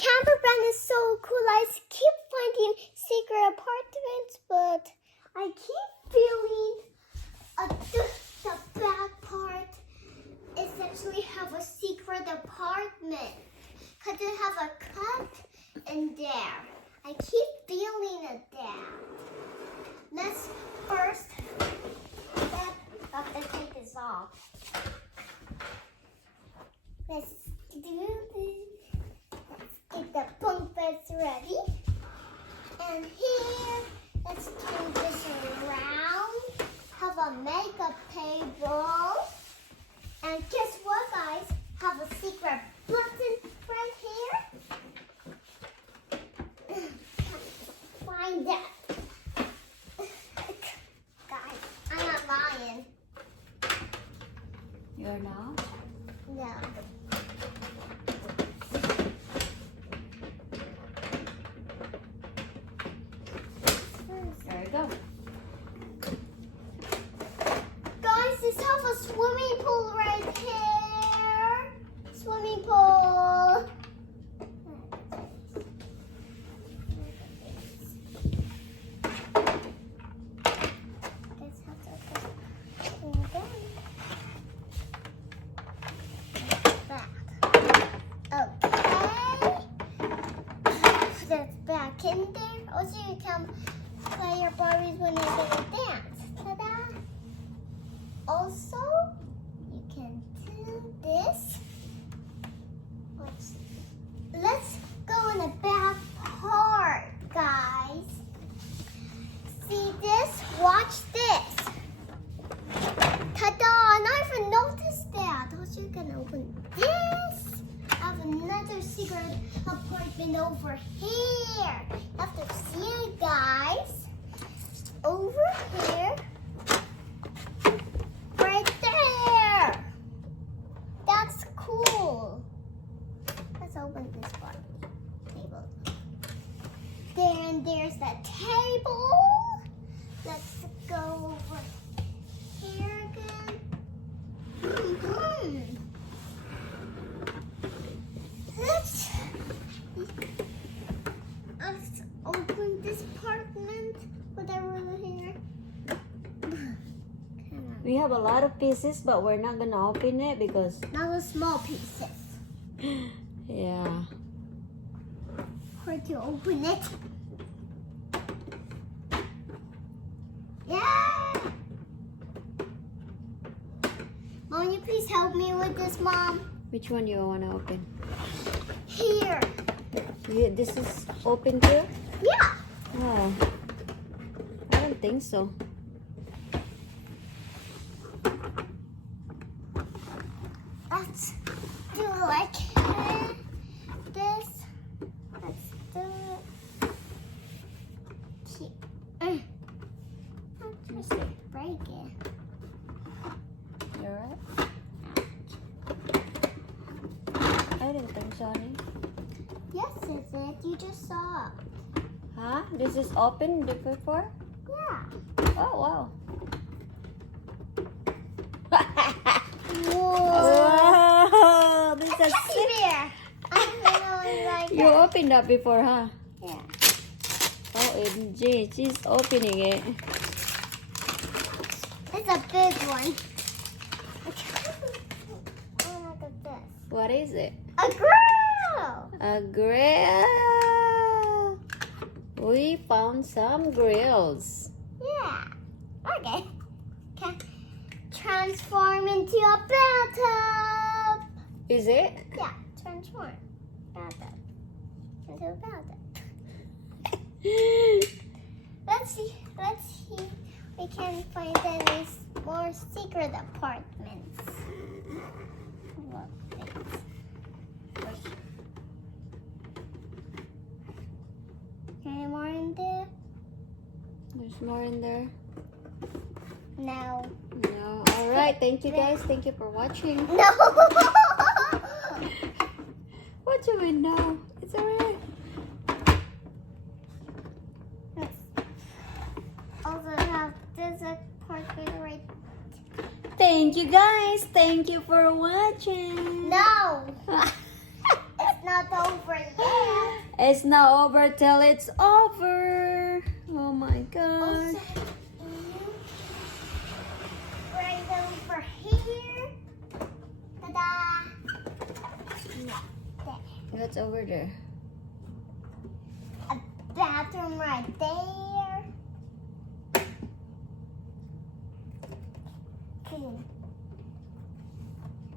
camper van is so cool. I keep finding secret apartments, but I keep feeling the back part is actually have a secret apartment. Because it have a cut in there. I keep feeling it there. Let's first take this off. Let's do this. Get the bunk beds ready. And here, let's turn this around. Have a makeup table. And guess what, guys? Have a secret button right here. Find that. Guys, I'm not lying. You're not? No. There you go. Guys, this has a swimming pool right here. Swimming pool. That's back in there. Also, you can play your Barbies when you're going to dance. Ta-da! Also, you can do this. Let's go in the back part, guys. See this? Watch this. Ta-da! I never even noticed that. Also, you can open this. I have another secret apartment over here. You have to see it, guys. Over here. Right there. That's cool. Let's open this part. Table. Then there's the table. Let's go over here again. Let's open this apartment. Whatever here. We have a lot of pieces, but we're not gonna open it because Now the small pieces. yeah. Where to open it? Yeah. Mom, will you please help me with this, Mom? Which one do you wanna open? Here. This is open too? Yeah. Oh, I don't think so. Let's do it like this. Let's do it. Keep. Let me see. Break it. You're right. I didn't think so, honey. Yes, is it? You just saw it. Huh? This is open before? Yeah. Oh, wow. Whoa. Wow, this is Teddy bear. I really like You it. opened that before, huh? Yeah. OMG, she's opening it. It's a big one. Oh, look at this. What is it? A grill. A grill. We found some grills. Yeah. Okay. Can transform into a bathtub. Is it? Yeah, transform. Bathtub. Into a bathtub. Let's see. We can find any more secret apartments. Look, things. Any more in there? There's more in there. No. No. All right. Thank you, guys. Thank you for watching. No. What do we know? It's alright. Also have this apartment right. Thank you, guys. Thank you for watching. No. It's it's not over yet. It's not over till it's over. Oh my gosh. Also, right over here. Ta-da! There. What's over there? A bathroom right there.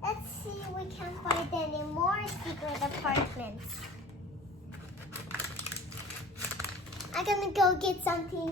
Let's see if we can find any more secret apartments. I'm gonna go get something.